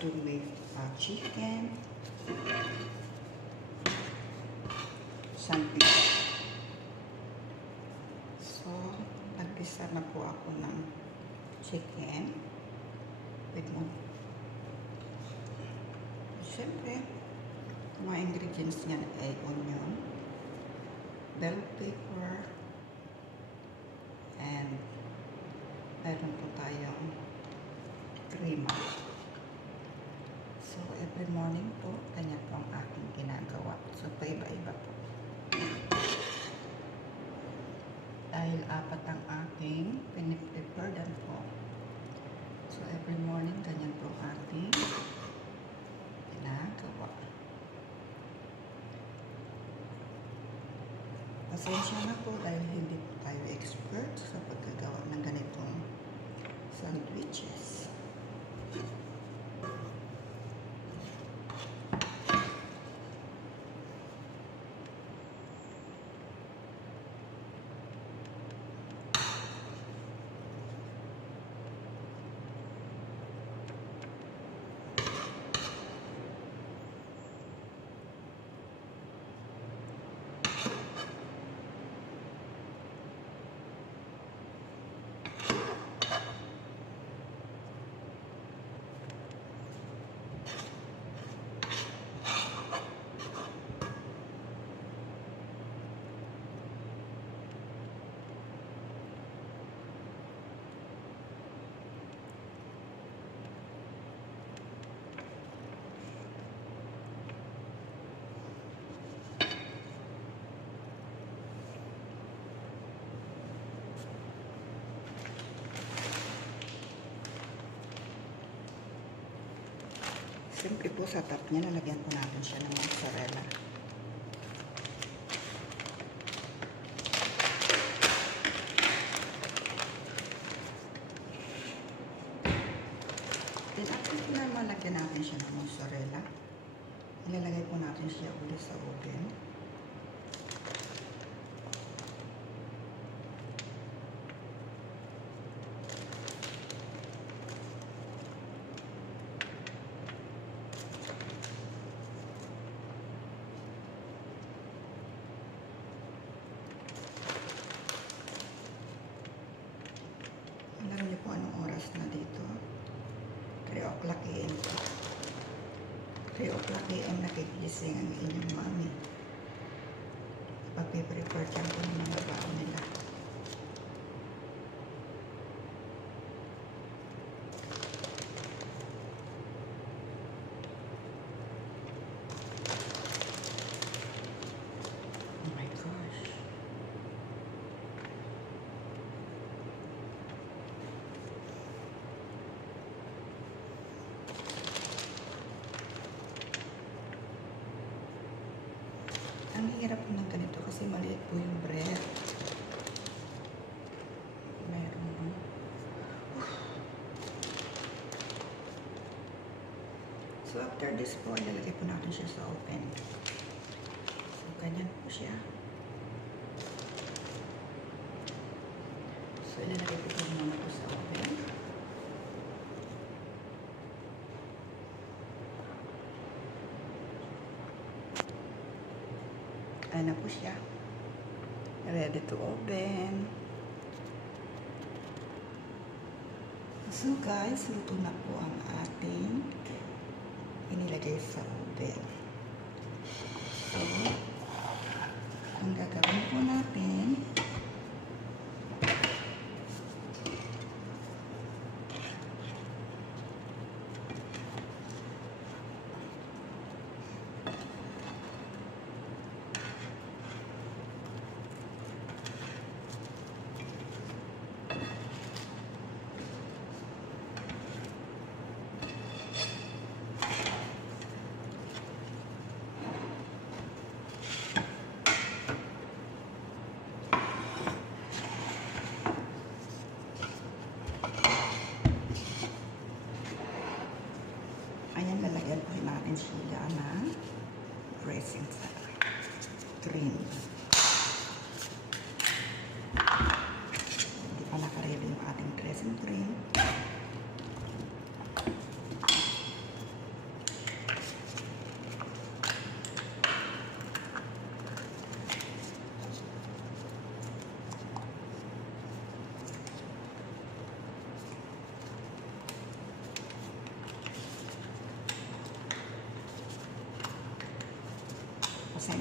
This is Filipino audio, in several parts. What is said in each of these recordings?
to make chicken sandwich. So, nagpisa na po ako ng chicken with mo. Siyempre, mga ingredients niyan ay onion, bell pepper, and meron po tayong cream. So, every morning po, ganyan po ang aking ginagawa. So, paiba-iba po. Dahil apat ang aking pinipreparedan po. So, every morning, ganyan po ang ating ginagawa. Pasensya na po dahil hindi po tayo expert sa pagkagawa ng ganitong sandwiches. Siyempre po sa top niya, lalagyan po natin siya ng mozzarella. Then after po na malagyan natin siya ng mozzarella, ilalagay po natin siya ulit sa oven. Alam niyo po anong oras na dito? 3 o'clock AM. 3 o'clock AM nakigising ang inyong mami. Pag-prepare dyan po ng mga baon nila. Oh my gosh. Ang hirap po ng ganito kasi maliit po yung bread. Meron. So after this po, ilalagay po natin siya sa oven. So ganyan po siya. So ilalagay po muna po sa oven. Ayan na po siya. Ready to open. So guys, luto na po ang ating inilagay sa oven. So, ang gagawin po natin,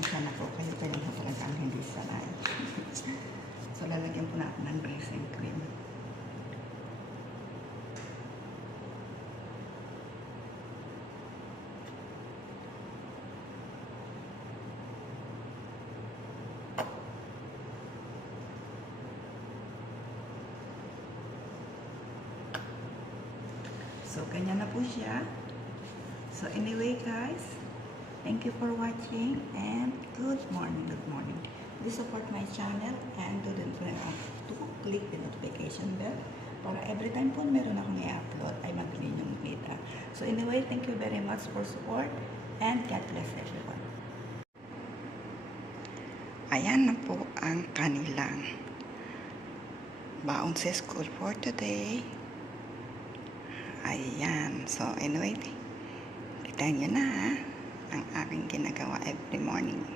pasensya na po kayo kaya na talagang hindi sanay. So, lalagyan po natin ng greasing cream. So, ganyan na po siya. So, anyway guys, thank you for watching and good morning, good morning. Please support my channel and don't forget to click the notification bell para every time po meron akong i-upload ay magaling yung kita. So, anyway, thank you very much for support and God bless everyone. Ayan na po ang kanilang baon sa school for today. Ayan. So, anyway, kita nyo na ang aking ginagawa every morning.